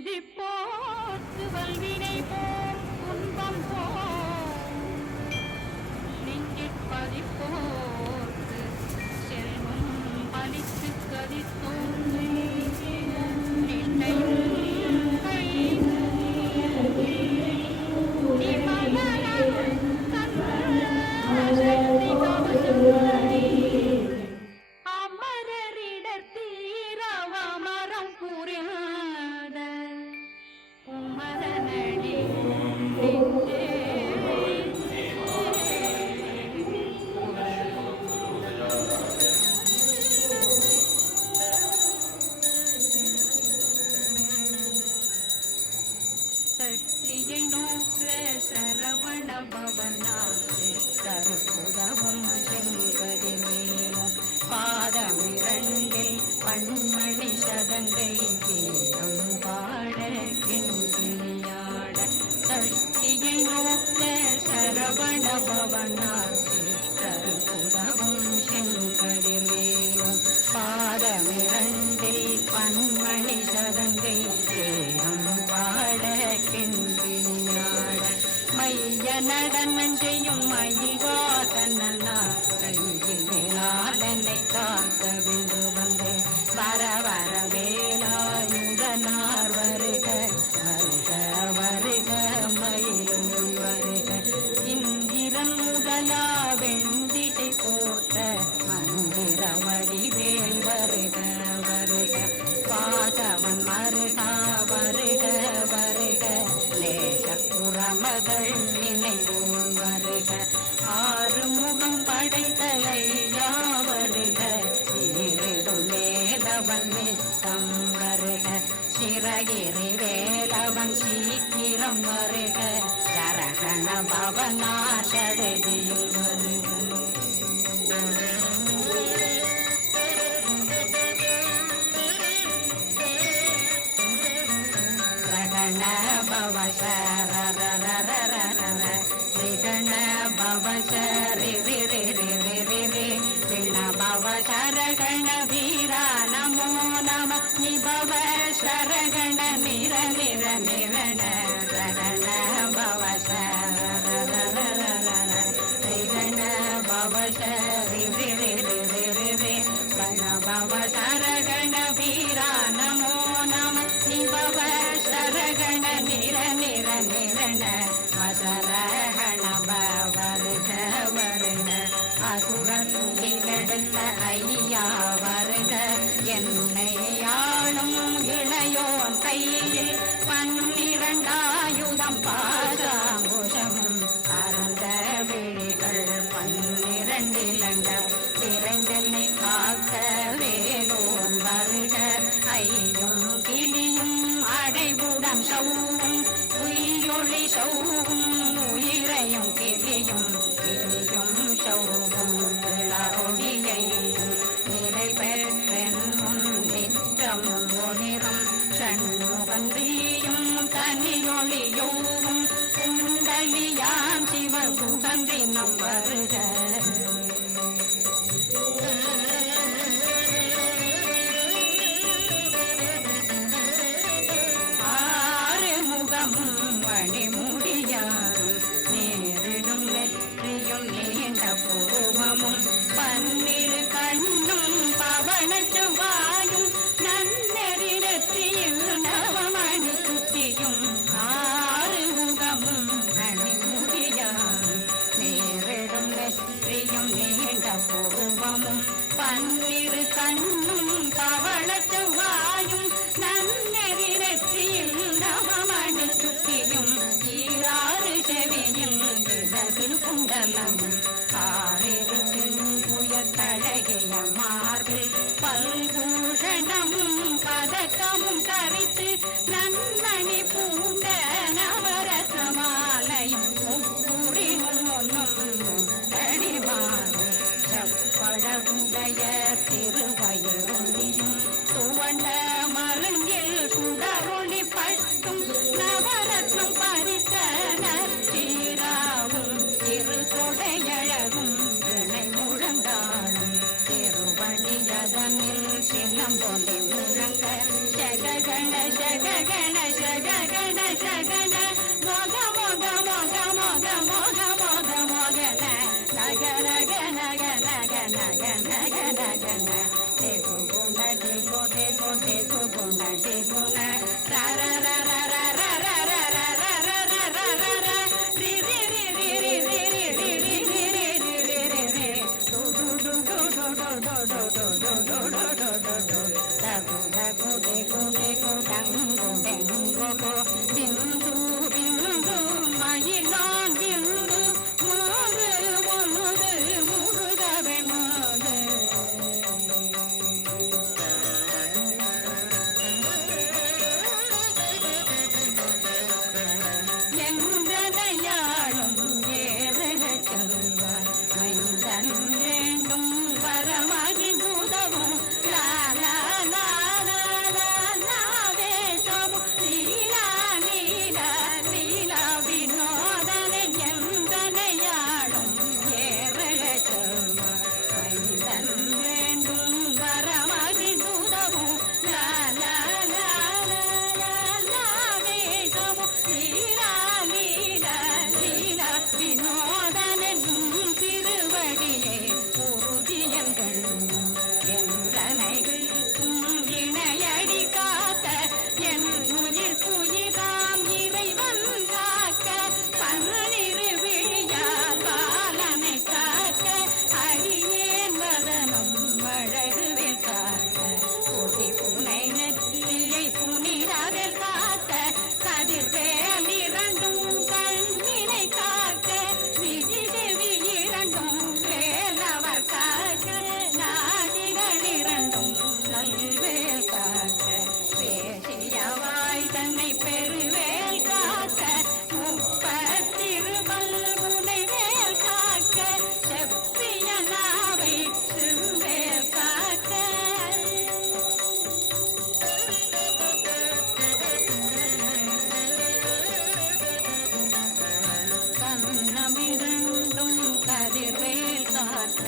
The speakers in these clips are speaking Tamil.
துதிப்போர்க்கு வல்வினை போர் துன்பம் போர் நெஞ்சிற் பதிப்போர்க்கு செல்வம் பலித்து கதித்தோன்றி சக்தியை நோக்க சரவண பவனாரும் செங்கதிமேலும் பாதமிரண்டில் பண்மணி சதங்கை வீரம் பாட கிண்ணியாட சக்தியை நோக்க சரவண பவனாரும் செங்கதிமேலும் பாதமிரண்டில் பண்மணி சதங்கை வீரம் பாட கிண்ணியாட மைய நடனம் செய்யும் மயில்வாதனால் கையில் வேளாளனை காக்க விண்டு வந்து வர வர வேலாயுதனார் வருக வருக வருக மயிலும் வருக இந்திரன் முதலா வெண்டிசை போட்ட மந்திர வடிவேல் வருக வருக பாதவன் மருகா வருக வருக நேசப்புறமகள் நினைவோன் வருக ஆறுமுகம் படைத்த ஐயா வருக ஈரிடும் மேலவன் நித்தம் வருக சிறகிரி வேலவன் சீக்கிரம் வருக சரகண பவனா சடதியில் வருக கண பவசரி பவ சரகண வீரா நமோ நம நிபவ சரகண நிர நிர நிரண ரண பவசரண பவசரி பவ சரகண வீரா நமோ நம நிபவ சரகண நிர நிர நிரண வசரகண வருக வருக அசுரன் திகழ்ந்த ஐயா வருக என்னை ஆளும் இளையோன் கையில் 12 ஆயுதம் பாசாங்குஷமும் பரந்த விழிகள் 12 இலங்கம் விரைந்தென்னை காக்க வேலோன் வருக ஐயும் கிளியும் அடைவுடன் சௌவும் உயிரொளி சௌவும் உயிரையும் கிளியும் கிளியும் சௌவும் இளரொளியையும் நிலை பெற்றென்னும் நிற்றமும் ஒளிரும் சண்முகந்தியும் தனியொளியோவும் குண்டலியாம் சிவகுகந்தினம் வருக மணிமுடியாரும் நேரிடும் வெற்றியும் நீண்ட பூர்வமும் 12 கண்ணும் பவனத்து வாயும் நன்னெறி நெற்றியில் நவமணி குத்தியும் 6 முகமும் மணிமுடியாரும் நேரிடும் வெற்றியும் நீண்ட பூர்வமும் 12 கண்ணும் பவனத்து வாயும் நன்னெறி நெற்றியில் நவமணி சுத்தியும் 6 செவியும் விதவில் குண்டலம் 6 புயத்தழகிய மார்பில் பல்பூஷணமும் பதக்கமும் தரித்து நன்மணி பூண்ட நவரத்ன மாலையும் முப்புரினும் ஒன்னும் தடிமாறும் செப்பழகுடைய திருவயருந்தியும் துவண்ட மருங்கில் சுடரொளி பட்டும் நவரத்னம் பறித்த நற்சீராவும் திரு தொடையழகும் இணை முழந்தாளும் திருவடிய அதனில் சிலம்பொலி முழங்க ஜககண ஜககண ஜககண ஜகன மோக மோக மோக மோக மோக மோக மோகன நக நக நக நக நக நக நகன தேகு குண தேகு தேகு தேகு குண தேகுண ர ர ர ர ர ர ர ர ர ர ர ர ர ர ரி ரி ரி ரி ரி ரி ரி ரி ரி ரி ரி ரி ரி ரி to to to to to to to to to to to to to to தகு தகு தேகு தேகு டங்கு டங்கு கோ பிந்து பிந்து மயிலான் பிந்து முருகு முருகு முருகவே முருகு எந்தனையாளும் ஏறக சொல்வார் மைந்தன் வேண்டும் வரமகி தூதவும் லா லா லா லா லா லா வேஷமும் லீலா லீலா லீலா வினோதனன் எந்தனையாளும் ஏறக சொல்வார் மைந்தன் வேண்டும் வரமகி தூதவும் லா லா லா லா லா லா வேஷமும் லீலா லீலா லீலா வினோதனன் திருவடியே உறுதியங்கள் என்றனைகளுக்கும் இணையடி காத்த என் உயிர் புயிராம் இறைவன் காக்க பன்னிரு விழியால் பாலனை காக்க அடியேன் வதனம் அழகுவில் காக்க கொடி புனை நெற்றியை புனிரவில் காக்க கதிர்வேல் இரண்டும் கண்ணினை காக்க விதி செவி இரண்டும் வேலவர் காக்க நாடிகள் இரண்டும் நல்வேல் காக்க பேசியவாய் தன்னை பெருவேல் காக்க முப்பத்திருமல் முனைவேல் காக்க செப்பிய நாவை சிறுவேல் காக்க கண்ணமிருண்டும் கதிர்வேல் காக்க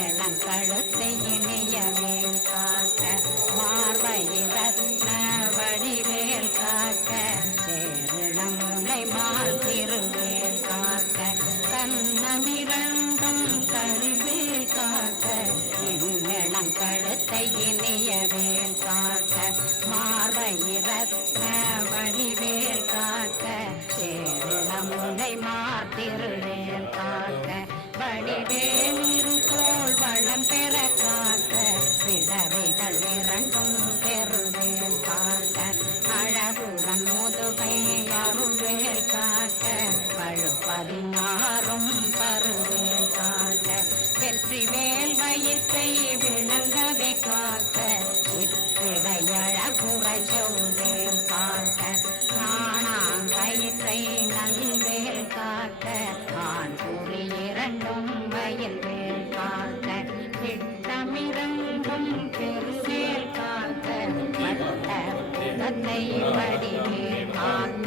இளங்கழுத்தை இணையவேல் காக்க மார்பயிரத்ன வடிவேல் காக்க சேரிளம் முனை மால் திருவேல் காக்க கண்ணமிரண்டும் கதிர்வேல் காக்க இளங்கழுத்தை இணையவேல் காக்க மார்பயிரத்ன வடிவேல் காக்க சேரிளம் முனை மால் திருவேல் காக்க வடிவேல் இரு தோள் வளம் பெற காக்க பிடவைகள் இரண்டும் பெருவேல் காக்க அழகுடன் முதுகை அருள்வேல் காக்க பழுப்பதினாரும் பருவேல் காக்க வெற்றி வேல் வயிற்றை விளங்கவே காக்க சிற்றிடையழகுரை செவ்வேல் காக்க காணாங்கயிற்றை நல்வேல் காக்க ஆண் குறி இரண்டும் வயல்வேல் காக்க விட்டமிரண்டும் பெருவேல் காக்க வட்ட புதத்தை வடிவேல் காக்க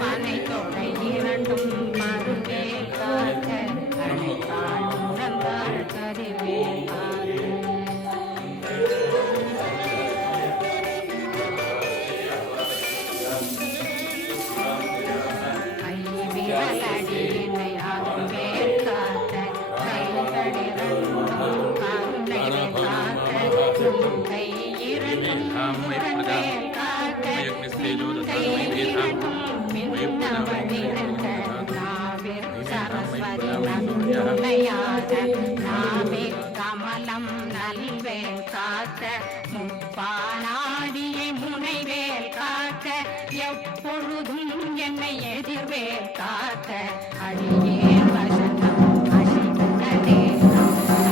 பனை தொடை இரண்டும் மறுவேல் காக்க கணைத்தாள் முழந்தாள் கதிவேல் காக்க கைவிரலடியினை அருள்வேல் காக்க கைகளிரண்டும் கருணைவேல் காக்க கை இரண்டும் முரண்வேல் காக்க கை இரண்டும் மின்னவழிருக்க நாவில் சரஸ்வதி நன்மையாக நாமே கமலம் நல்வேல் காக்க முப்பானாடியை முனைவேல் காக்க எப்பொழுதும் என்னை எதிர்வேல் காக்க அடியே வசனம் அசித்ததே காக்க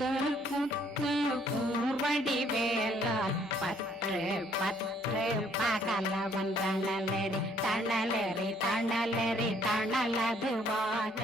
முத்து பூர்வடி வேலால் பற்று பற்று பகலவன் தணலெறி தணலெறி தணலெறி தணலதுவாக